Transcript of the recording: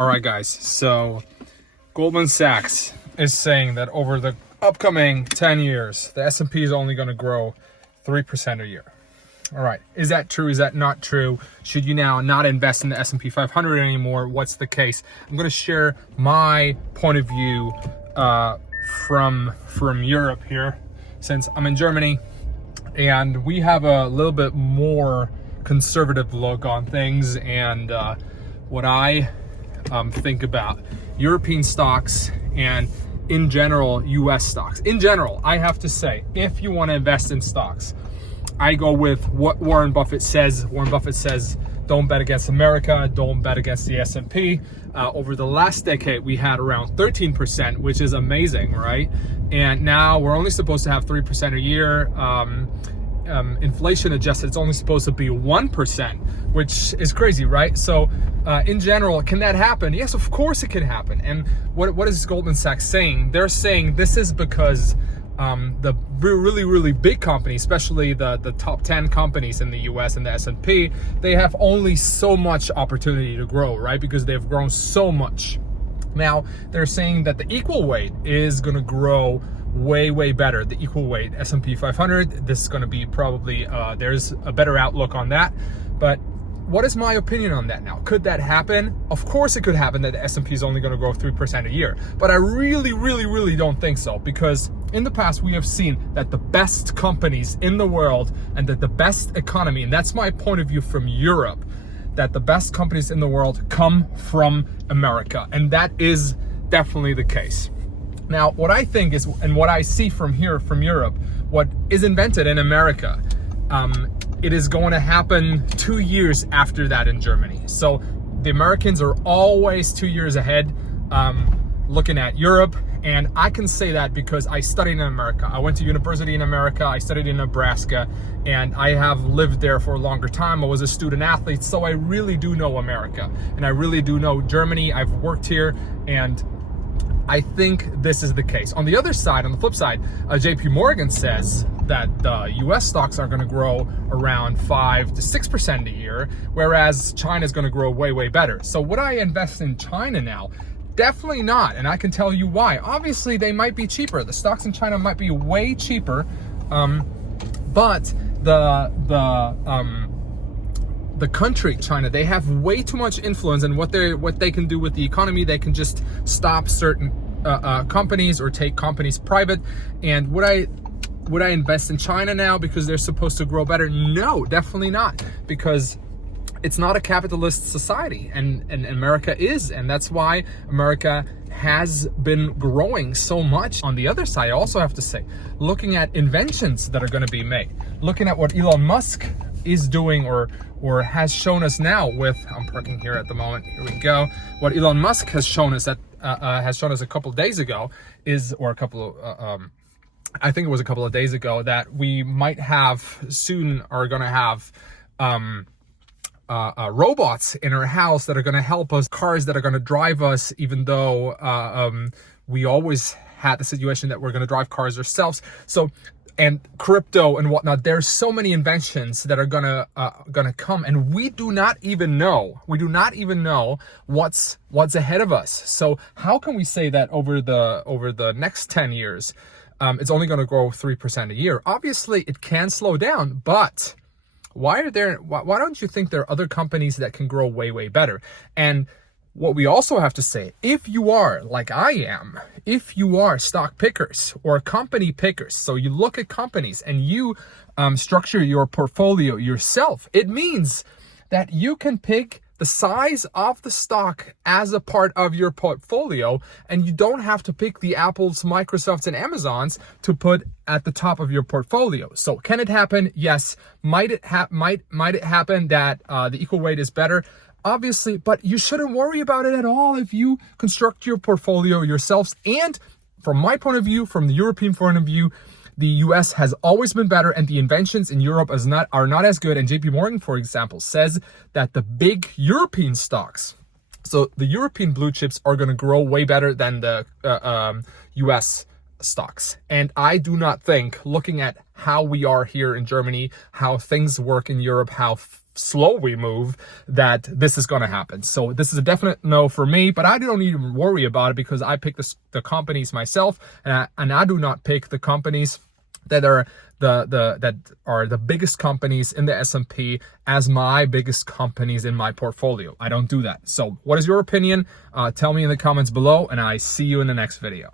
All right, guys. So Goldman Sachs is saying that over the upcoming 10 years, the S&P is only going to grow 3% a year. All right. Is that true? Is that not true? Should you now not invest in the S&P 500 anymore? What's the case? I'm going to share my point of view from Europe here, since I'm in Germany, and we have a little bit more conservative look on things, and what I think about European stocks and in general US stocks. In general, I have to say, if you want to invest in stocks, I go with what Warren Buffett says. Warren Buffett says, don't bet against America, don't bet against the S&P. Over the last decade, we had around 13%, which is amazing, right? And now we're only supposed to have 3% a year. Inflation adjusted, it's only supposed to be 1%, which is crazy, right? So in general, can that happen? Yes, of course it can happen. And what is Goldman Sachs saying? They're saying this is because the really big companies, especially the top 10 companies in the US and the S&P, they have only so much opportunity to grow, right? Because they've grown so much. Now, they're saying that the equal weight is going to grow way better. The equal weight S&P 500, this is going to be probably, there's a better outlook on that. But what is my opinion on that now? Could that happen? Of course it could happen that the S&P is only going to grow 3% a year. But I really don't think so, because in the past we have seen that the best companies in the world and that the best economy, and that's my point of view from Europe, that the best companies in the world come from America. And that is definitely the case. Now, what I think is, and what I see from here, from Europe, what is invented in America, it is going to happen 2 years after that in Germany. So the Americans are always 2 years ahead, looking at Europe. And I can say that because I studied in America. I went to university in America. I studied in Nebraska, and I have lived there for a longer time. I was a student athlete, so I really do know America, and I really do know Germany. I've worked here, and I think this is the case. On the other side, on the flip side, JP Morgan says that the US stocks are going to grow around 5 to 6% a year, whereas China is going to grow way better. So would I invest in China now? Definitely not, and I can tell you why. Obviously, they might be cheaper. The stocks in China might be way cheaper, but the country China, they have way too much influence in what they can do with the economy. They can just stop certain companies or take companies private. And would I invest in China now because they're supposed to grow better? No, definitely not, because it's not a capitalist society, and America is, and that's why America has been growing so much. On the other side, I also have to say, looking at inventions that are going to be made, looking at what Elon Musk is doing or has shown us now with, I'm parking here at the moment, here we go. What Elon Musk has shown us a couple of days ago is, or a couple of, I think it was a couple of days ago, that we might have soon are going to have robots in our house that are going to help us, cars that are going to drive us, even though we always had the situation that we're going to drive cars ourselves. So, and crypto and whatnot, there's so many inventions that are gonna come, and we do not even know what's ahead of us. So how can we say that over the next 10 years it's only going to grow 3% a year? Obviously it can slow down, but why don't you think there are other companies that can grow way better? And what we also have to say, if you are like I am, if you are stock pickers or company pickers, so you look at companies and you structure your portfolio yourself, it means that you can pick the size of the stock as a part of your portfolio, and you don't have to pick the Apples, Microsofts, and Amazons to put at the top of your portfolio. So can it happen? Yes. Might it happen that the equal weight is better? Obviously, but you shouldn't worry about it at all if you construct your portfolio yourselves. And from my point of view, from the European point of view, the US has always been better, and the inventions in Europe are not as good. And JP Morgan, for example, says that the big European stocks, so the European blue chips, are going to grow way better than the US stocks. And I do not think, looking at how we are here in Germany, how things work in Europe, how slow we move, that this is going to happen. So this is a definite no for me, but I don't even worry about it because I pick the companies myself, and I do not pick the companies that are the biggest companies in the S&P as my biggest companies in my portfolio. I don't do that. So what is your opinion? Tell me in the comments below, and I see you in the next video.